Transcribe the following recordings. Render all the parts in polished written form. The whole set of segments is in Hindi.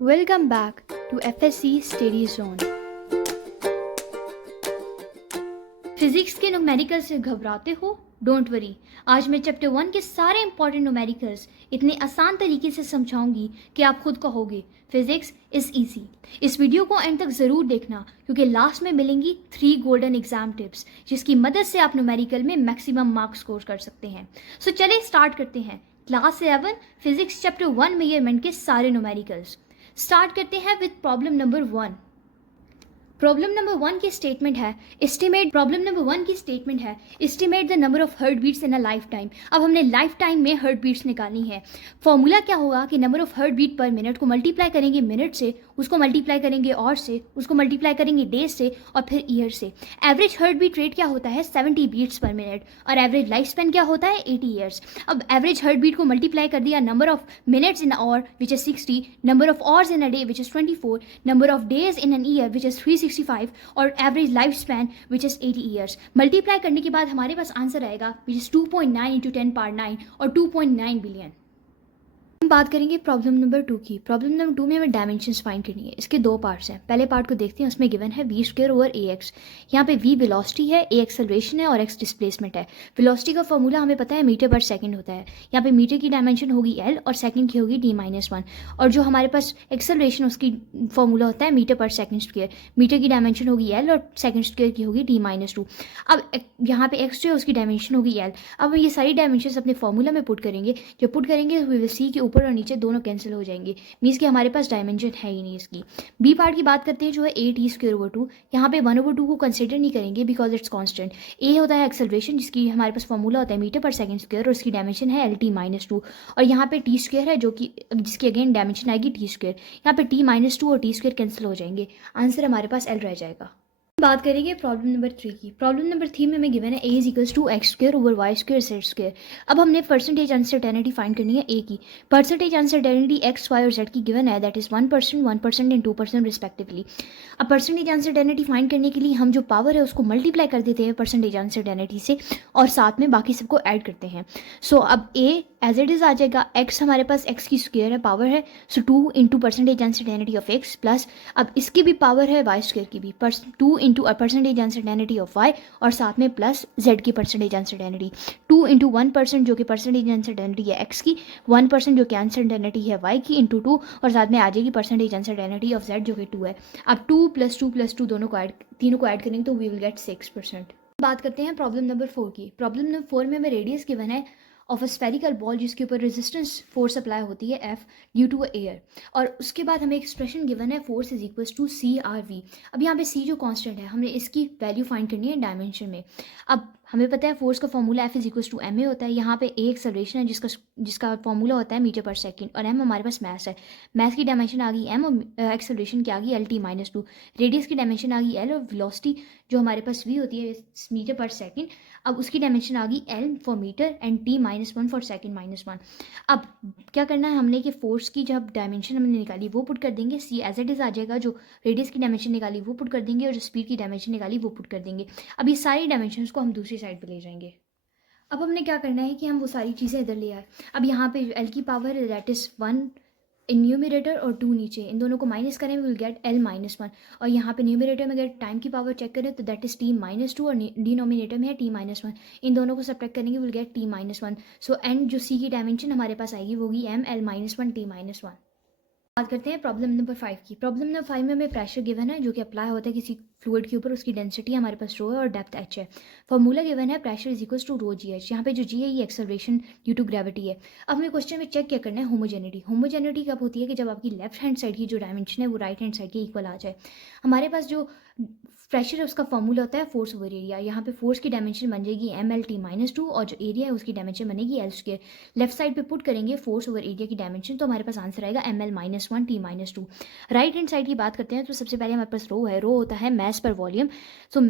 Welcome back to FSC Steady Zone. Physics के न्यूमेरिकल से घबराते हो? डोंट वरी, आज मैं चैप्टर 1 के सारे इंपॉर्टेंट न्यूमेरिकल्स इतने आसान तरीके से समझाऊंगी कि आप खुद कहोगे फिजिक्स इज ईजी। इस वीडियो को एंड तक ज़रूर देखना क्योंकि लास्ट में मिलेंगी 3 गोल्डन एग्जाम टिप्स जिसकी मदद से आप न्यूमेरिकल में मैक्सिमम मार्क्स स्कोर कर सकते हैं। सो चलिए स्टार्ट करते हैं। क्लास 11 फिजिक्स चैप्टर 1 मेजरमेंट के सारे न्यूमेरिकल्स। स्टार्ट करते हैं with problem number 1। Problem number 1 की स्टेटमेंट है estimate the number of heart beats in a life time. अब हमने लाइफ टाइम में हार्ट बीट्स निकालनी है। फॉर्मूला क्या होगा कि number of heart beat per minute को मल्टीप्लाई करेंगे मिनट से, उसको मल्टीप्लाई करेंगे और से, उसको मल्टीप्लाई करेंगे डेज से और फिर ईयर से। एवरेज हार्ट बीट रेट क्या होता है 70 बीट्स पर मिनट और एवरेज लाइफ स्पेन क्या होता है 80 ईयर्स। अब एवरेज हार्ट बीट को मल्टीप्लाई कर दिया number of minutes in hour which is 60, number of hours in a day which is 24, number of days in an year which is 365 और average life span which is 80 years. Multiply करने के बाद हमारे पास आंसर आएगा विच इज 2.9 इंटू 10 पावर 9 और 2.9 बिलियन। हम बात करेंगे प्रॉब्लम नंबर 2 की। प्रॉब्लम नंबर 2 में हमें डायमेंशंस फाइंड करनी है। इसके 2 पार्ट्स हैं। पहले पार्ट को देखते हैं, उसमें गिवन है v स्क्वायर ओवर ए एक्स। यहाँ पे v वेलोसिटी है, a एक्सेलरेशन है और x डिस्प्लेसमेंट है। वेलोसिटी का फॉर्मूला हमें पता है मीटर पर सेकंड होता है। यहाँ पे मीटर की डायमेंशन होगी l और सेकंड की होगी d-1 और जो हमारे पास एक्सेलरेशन उसकी फॉर्मूला होता है मीटर पर सेकंड स्क्वायर। मीटर की डायमेंशन होगी l और सेकंड स्क्वायर की होगी d-2। अब यहाँ पे x जो है उसकी डायमेंशन होगी l। अब ये सारी डायमेंशन अपने फॉर्मूला में पुट करेंगे। जब पुट करेंगे वी विल सी के ऊपर और नीचे दोनों कैंसिल हो जाएंगे, मीन्स कि हमारे पास डायमेंशन है ही नहीं इसकी। बी पार्ट की बात करते हैं जो है ए टी स्क्वायर ओवर 2। यहाँ पे 1/2 को कंसिडर नहीं करेंगे बिकॉज इट्स कांस्टेंट। ए होता है एक्सेलरेशन जिसकी हमारे पास फॉर्मूला होता है मीटर पर सेकंड स्क्वायर और उसकी डायमेंशन है LT-2 और यहाँ पे टी स्क्वायर है जो कि जिसकी अगेन डायमेंशन आएगी टी स्क्वायर। यहाँ पे T-2 और टी स्क्वायर कैंसिल हो जाएंगे, आंसर हमारे पास L रह जाएगा। बात करेंगे प्रॉब्लम नंबर 3 की। प्रॉब्लम नंबर 3 में हमें गिवन है a is equals to x square over y square z square. अब हमने परसेंटेज अनसर्टेनिटी फाइंड करनी है a की। परसेंटेज अनसर्टेनिटी एक्स वाई और जेड की गिवन है दैट इज 1%, 1% एंड 2% रिस्पेक्टिवली। अब परसेंटेज अनसर्टेनिटी फाइंड करने के लिए हम जो पावर है उसको मल्टीप्लाई कर देते हैं परसेंटेज अनसर्टेनिटी से और साथ में बाकी सबको ऐड करते हैं। सो अब a एज इट इज आ जाएगा, x हमारे पास x की स्क्वायर है पावर है, सो 2 into percentage uncertainty of x plus अब इसकी भी पावर है y स्क्वायर की भी 2 into percentage uncertainty of y और साथ में प्लस z की परसेंटेज अनसर्टेनिटी 2 इंटू 1% जो कि परसेंटेज अनसर्टेनिटी है x की, 1% जो कि अनसर्टेनिटी है y की इंटू 2 और साथ में आ जाएगी परसेंटेज अनसर्टेनिटी ऑफ z जो कि 2 है। अब 2 + 2 तीनों को ऐड करेंगे तो वी विल गेट 6%। बात करते हैं प्रॉब्लम नंबर 4 की। प्रॉब्लम नंबर 4 में हमें रेडियस गिवन है ऑफ अ स्फेरिकल बॉल जिसके ऊपर रेजिस्टेंस फोर्स अप्लाई होती है F ड्यू टू एयर और उसके बाद हमें एक्सप्रेशन गिवन है force is equals to CRV। अब यहाँ पे C जो कांस्टेंट है हमने इसकी वैल्यू फाइंड करनी है डायमेंशन में। अब हमें पता है फोर्स का formula F is equals to ma होता है। यहाँ पे a एक्सेलरेशन है जिसका फॉर्मूला होता है मीटर पर सेकंड और m हमारे पास मैथ है। मैथ की डायमेंशन आ गई m और एक्सेलरेशन की आ गई LT-2। रेडियस की डायमेंशन आ गई l और वेलोसिटी जो हमारे पास v होती है मीटर पर सेकंड, अब उसकी डायमेंशन आ गई l for metre and t-1 for second -1। अब क्या करना है हमने कि फोर्स की जब डायमेंशन हमने निकाली वो पुट कर देंगे, c एज इट इज आ जाएगा, जो रेडियस की डायमेंशन निकाली वो पुट कर देंगे और जो स्पीड की डायमेंशन निकाली वो पुट कर देंगे। अब ये सारी डायमेंशन को हम दूसरी साइड पर ले जाएंगे। अब हमने क्या करना है कि हम वो सारी चीज़ें इधर ले आए। अब यहाँ पे l की power that is 1 in numerator और 2 नीचे, इन दोनों को माइनस करें विल गेट L-1 और यहाँ पे न्यूमिनेटर में अगर टाइम की पावर चेक करें तो दैट इज T-2 और डिनोमिनेटर में है T-1, इन दोनों को सब्ट्रैक्ट करेंगे will gate T-1। So and जो C की डायमेंशन हमारे पास आएगी वो होगी M L-1 T-1। बात करते हैं प्रॉब्लम नंबर 5 की। प्रॉब्लम नंबर 5 में हमें प्रेशर गिवन है जो कि अप्लाई होता है किसी फ्लूइड के ऊपर, उसकी डेंसिटी हमारे पास रो है और डेप्थ h है। फॉर्मूला गिवन है pressure is equals to rho g h. यहाँ पे जो g है ये एक्सेलरेशन ड्यू टू ग्रेविटी है। अब हमें क्वेश्चन में चेक क्या करना है होमोजेनिटी। होमोजेनिटी कब होती है कि जब आपकी लेफ्ट हैंड साइड की जो डायमेंशन है वो राइट हैंड साइड के इक्वल आ जाए। हमारे पास जो प्रेशर है उसका फॉर्मूला होता है फोर्स ओवर एरिया। यहाँ पे फोर्स की डायमेंशन बन जाएगी ML-T-2 और जो एरिया है उसकी डायमेंशन बनेगी L स्क्वायर। लेफ्ट साइड पे पुट करेंगे फोर्स ओवर एरिया की डायमेंशन तो हमारे पास आंसर आएगा ML-1 T-2। Right hand side की बात करते हैं तो सबसे पहले हमारे पास रो है, रो होता है mass per volume. So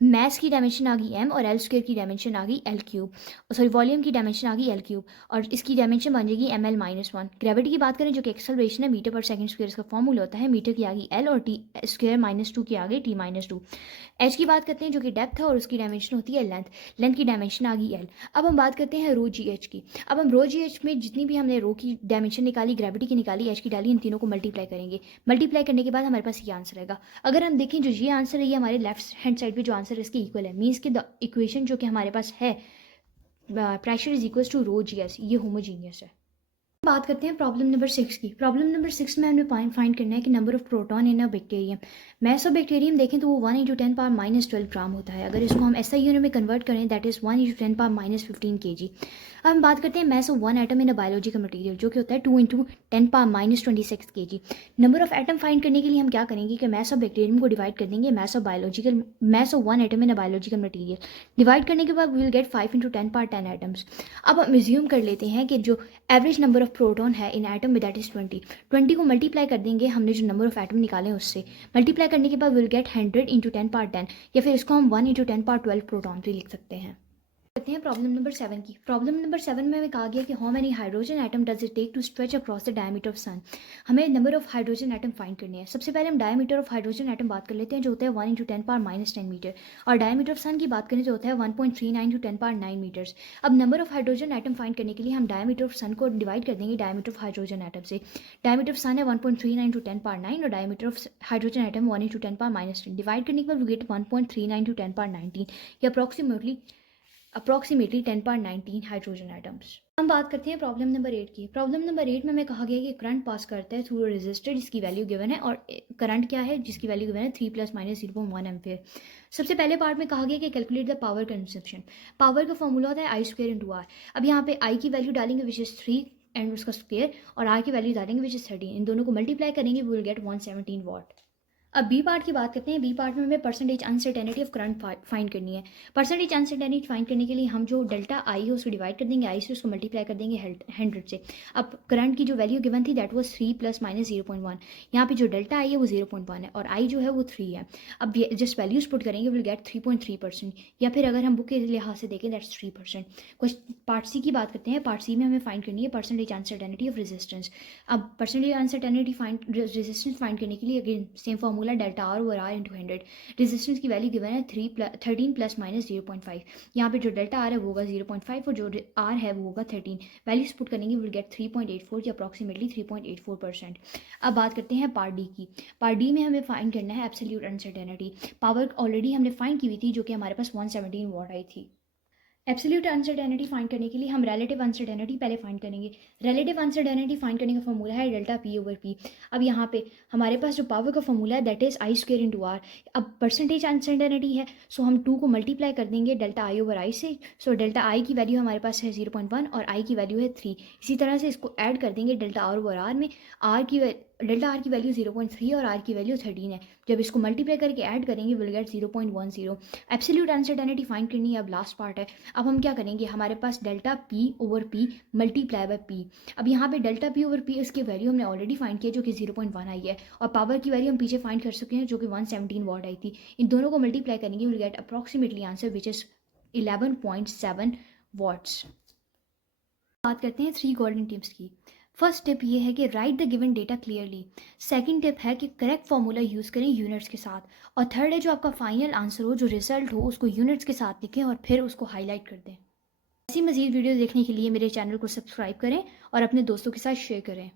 mass की डायमेंशन आ गई m और एल स्क्वायर की डायमेंशन आ गई एल क्यूब, सॉरी वॉल्यूम की डायमेंशन आ गई एल क्यूब, और इसकी डायमेंशन बन जाएगी m l minus one. Gravity की बात करें जो कि एक्सेलरेशन है मीटर पर सेकंड स्क्वायर, इसका फॉर्मूला होता है मीटर की आ गई एल और टी स्क्वायर माइनस टू की आ गई टी माइनस टू। एच की बात करते हैं जो कि डेप्थ है और उसकी डायमेंशन होती है लेंथ, लेंथ की डायमेंशन आ गई एल। अब हम बात करते हैं रो जी एच की। अब हम रो जी एच में जितनी भी हमने रो की डायमेंशन निकाली, ग्रेविटी की निकाली, एच की डाली, इन तीनों को मल्टीप्लाई करेंगे। मल्टीप्लाई करने के बाद हमारे पास ये आंसर आएगा। अगर हम देखें जो ये आंसर है ये हमारे लेफ्ट हैंड साइड पे जो आंसर है इसके इक्वल है, मीन्स कि द इक्वेशन जो कि हमारे पास है pressure is equals to rho g s, ये होमोजीनियस है। बात करते हैं प्रॉब्लम नंबर 6 की। प्रॉब्लम नंबर 6 में हमें फाइंड करना है कि number of proton in a bacterium. Mass of bacterium देखें तो वो 1 × 10⁻12 ग्राम होता है। अगर इसको हम एसआई यूनिट में कन्वर्ट करें दैट इज़ 1 × 10⁻15 kg। अब हम बात करते हैं mass of one atom in a biological material जो कि होता है 2 × 10⁻26 kg। Number of atom find करने के लिए हम क्या करेंगे कि मैस ऑफ बैक्टीरियम को डिवाइड कर देंगे mass of one atom in a biological material. Divide करने के बाद वी विल गेट 5 × 10⁻10 एटम्स। अब हम एज्यूम कर लेते हैं कि जो एवरेज नंबर ऑफ प्रोटॉन है इन एटम में दैट इज 20 को मल्टीप्लाई कर देंगे हमने जो नंबर ऑफ एटम निकाले हैं उससे। मल्टीप्लाई करने के बाद विल गेट 100 × 10⁻10, या फिर इसको हम 1 × 10⁻12 प्रोटॉन भी लिख सकते हैं। करते हैं प्रॉब्लम नंबर 7 की। प्रॉब्लम नंबर 7 में हमें कहा गया कि how many hydrogen atom does it take to stretch across the diameter of sun. हमें number of hydrogen atom find करने हैं। सबसे पहले हम डायमीटर ऑफ हाइड्रोजन एटम बात कर लेते हैं जो होता है 1 × 10⁻−10 मीटर, और डायमीटर ऑफ सन की बात करें तो होता है 1.39 × 10⁻9 मीटर्स। अब number of hydrogen atom find करने के लिए हम डायमीटर ऑफ सन को डिवाइड कर देंगे डायमीटर ऑफ हाइड्रोजन एटम से। डायमीटर ऑफ सन है 1.39 × 10⁻9 और diameter of hydrogen atom 1 × 10⁻−10। Divide करने के बाद वी गेट 1.39 × 10⁻19 या अप्रॉक्सीमेटली 10⁻19 हाइड्रोजन एटम्स। हम बात करते हैं प्रॉब्लम नंबर 8 की। प्रॉब्लम नंबर 8 में हमें कहा गया कि करंट पास करता है थ्रू अ रेजिस्टर जिसकी वैल्यू गिवन है, और करंट क्या है जिसकी वैल्यू गिवन है 3 ± 0.1 एम्पियर। सबसे पहले पार्ट में कहा गया कि calculate the power consumption. Power का फॉर्मूला होता है I² × R। अब यहाँ पे I की वैल्यू डालेंगे विच इज़ 3 एंड उसका स्क्वायर, और R की वैल्यू डालेंगे विच इज़ 13। इन दोनों को मल्टीप्लाई करेंगे वी विल गेट 117 वाट। अब बी पार्ट की बात करते हैं। बी पार्ट में हमें percentage uncertainty of current find करनी है। परसेंटेज अनसर्टेनिटी फाइंड करने के लिए हम जो डेल्टा आई है उसको डिवाइड कर देंगे आई से, उसको मल्टीप्लाई कर देंगे 100 से। अब करंट की जो वैल्यू गिवन थी दैट वाज 3 ± 0.1। यहाँ पे जो डेल्टा आई है वो 0.1 है और आई जो है वो 3 है। अब जस्ट वैल्यूज पुट करेंगे विल गेट 3.3%, या फिर अगर हम बुक के लिहाज से देखें दैट्स 3%। कुछ पार्ट सी की बात करते हैं। पार्ट सी में हमें फाइंड करनी है परसेंटेज अनसर्टेनिटी ऑफ रेजिस्टेंस। अब परसेंटेज अनसर्टेनिटी रेजिस्टेंस फाइंड करने के लिए again same formula delta r over r into 100। Resistance की वैल्यू गिवन है 13 ± 0.5। यहाँ पे जो डेल्टा आर है वो होगा 0.5 और जो आर है वो होगा 13। वैल्यूज पुट करेंगे विल गेट 3.84 या अप्रॉक्सीमेटली 3.84%। अब बात करते हैं पार्ट डी की। पार्ट डी में हमें फाइंड करना है एब्सोल्यूट अनसर्टेनिटी। पावर ऑलरेडी हमने फाइंड की हुई थी जो कि हमारे पास 117 वाट आई थी। एब्सोल्यूट अनसर्टेनिटी फाइंड करने के लिए हम रिलेटिव अनसर्टेनिटी पहले फाइंड करेंगे। रिलेटिव अनसर्टेनिटी फाइंड करने का फॉर्मूला है डेल्टा पी ओवर पी। अब यहाँ पे हमारे पास जो पावर का फॉर्मूला है दैट इज I² × R। अब परसेंटेज अनसर्टेनिटी है सो हम 2 को मल्टीप्लाई कर देंगे डेल्टा आई ओवर आई से। सो डेल्टा आई की वैल्यू हमारे पास है 0.1 और आई की वैल्यू है 3। इसी तरह से इसको ऐड कर देंगे डेल्टा आर ओवर आर में। डेल्टा आर की वैल्यू 0.3 और आर की वैल्यू 13 है। जब इसको मल्टीप्लाई करके ऐड करेंगे will gate 0.10। Absolute uncertainty find करनी है। अब लास्ट पार्ट है। अब हम क्या करेंगे, हमारे पास delta P over P multiply by P. अब यहाँ पे डेल्टा पी ओवर पी इसकी वैल्यू हमने ऑलरेडी फाइंड किया जो कि 0.1 आई है, और पावर की वैल्यू हम पीछे फाइंड कर चुके हैं जो कि 117 वाट आई थी। इन दोनों को मल्टीप्लाई करेंगे will get approximately answer which is 11.7 watts. बात करते हैं 3 गोल्डन टिप्स की। फर्स्ट टिप ये है कि write the given data clearly. Second tip है कि करेक्ट फॉर्मूला यूज़ करें यूनिट्स के साथ। और थर्ड है जो आपका फाइनल आंसर हो, जो रिजल्ट हो, उसको यूनिट्स के साथ लिखें और फिर उसको हाईलाइट कर दें। ऐसी मज़ीद वीडियो देखने के लिए मेरे चैनल को सब्सक्राइब करें और अपने दोस्तों के साथ शेयर करें।